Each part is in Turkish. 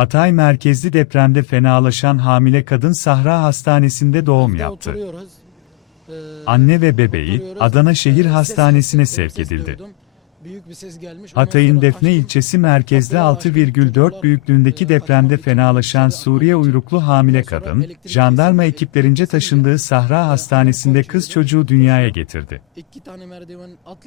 Hatay merkezli depremde fenalaşan hamile kadın Sahra Hastanesi'nde doğum yaptı. Ee, Anne ve bebeği. Adana Şehir Ee, Hastanesi'ne sevk edildi. Duydum. Büyük bir ses gelmiş. Ondan Hatay'ın Defne ilçesi merkezde Kapıyı açtım, 6,4 çocuklar, büyüklüğündeki depremde fenalaşan Suriye uyruklu hamile kadın, jandarma ekiplerince taşındığı Sahra Hastanesi'nde kız çocuğu dünyaya getirdi.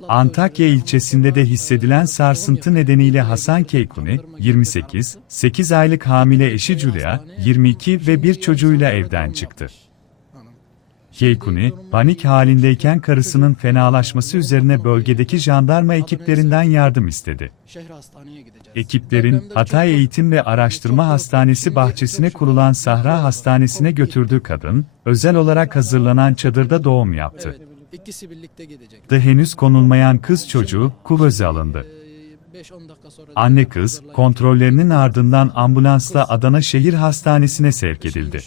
Antakya ilçesinde de hissedilen sarsıntı nedeniyle Hasan Keykuni, jandarma geldi, 28, aradı. 8 aylık hamile eşi Julia, 22 ve bir çocuğuyla evden çıktı. Keykuni, panik halindeyken karısının fenalaşması üzerine bölgedeki jandarma ekiplerinden yardım istedi. Ekiplerin Hatay Eğitim ve Araştırma Hastanesi bahçesine kurulan Sahra. Hastanesi'ne götürdüğü kadın, özel olarak hazırlanan çadırda doğum yaptı. İkisi birlikte gidecek. Da henüz konulmayan kız çocuğu kuvöze alındı. 5-10 dakika sonra Anne kız, kontrollerinin ardından ambulansla Adana Şehir Hastanesi'ne sevk edildi.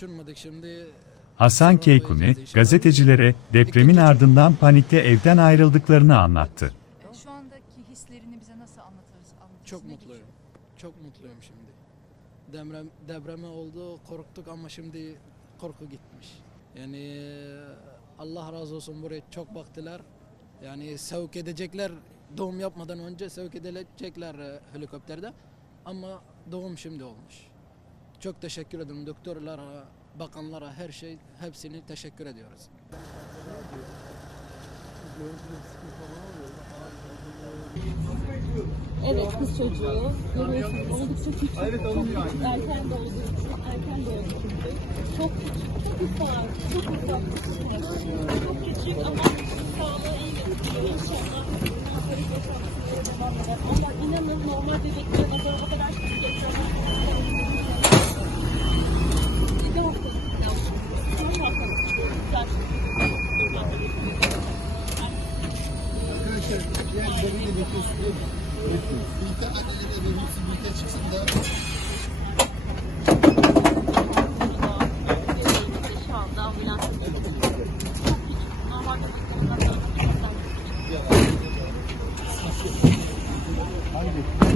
Hasan Keykuni, gazetecilere depremin ardından panikle evden ayrıldıklarını anlattı. E, Şu andaki hislerini bize nasıl anlatırız? anlatırsın? Çok Ne mutluyum. geçiyor? Çok mutluyum şimdi. Deprem depreme oldu, korktuk ama şimdi korku gitmiş. Yani eee, Allah razı olsun buraya çok baktılar. Yani sevk edecekler doğum yapmadan önce sevk edilecekler e, helikopterde. Ama doğum şimdi olmuş. Çok teşekkür ederim doktorlara, bakanlara, her şey hepsini teşekkür ediyoruz. Evet kız çocuğu. Görüyorsunuz oldukça küçük. Çok küçük. Erken doğduğu için. Erken doğdu çünkü. Çok küçük. Çok ufak. Çok ufak. Çok küçük ama sağlığı iyi gözüküyor. İnşallah. Ama inanın normal bebeklerin nazarı diğer bölümde bekliyorsunuz. Birlikte annelerle ve hepsi birlikte çıksın da hangi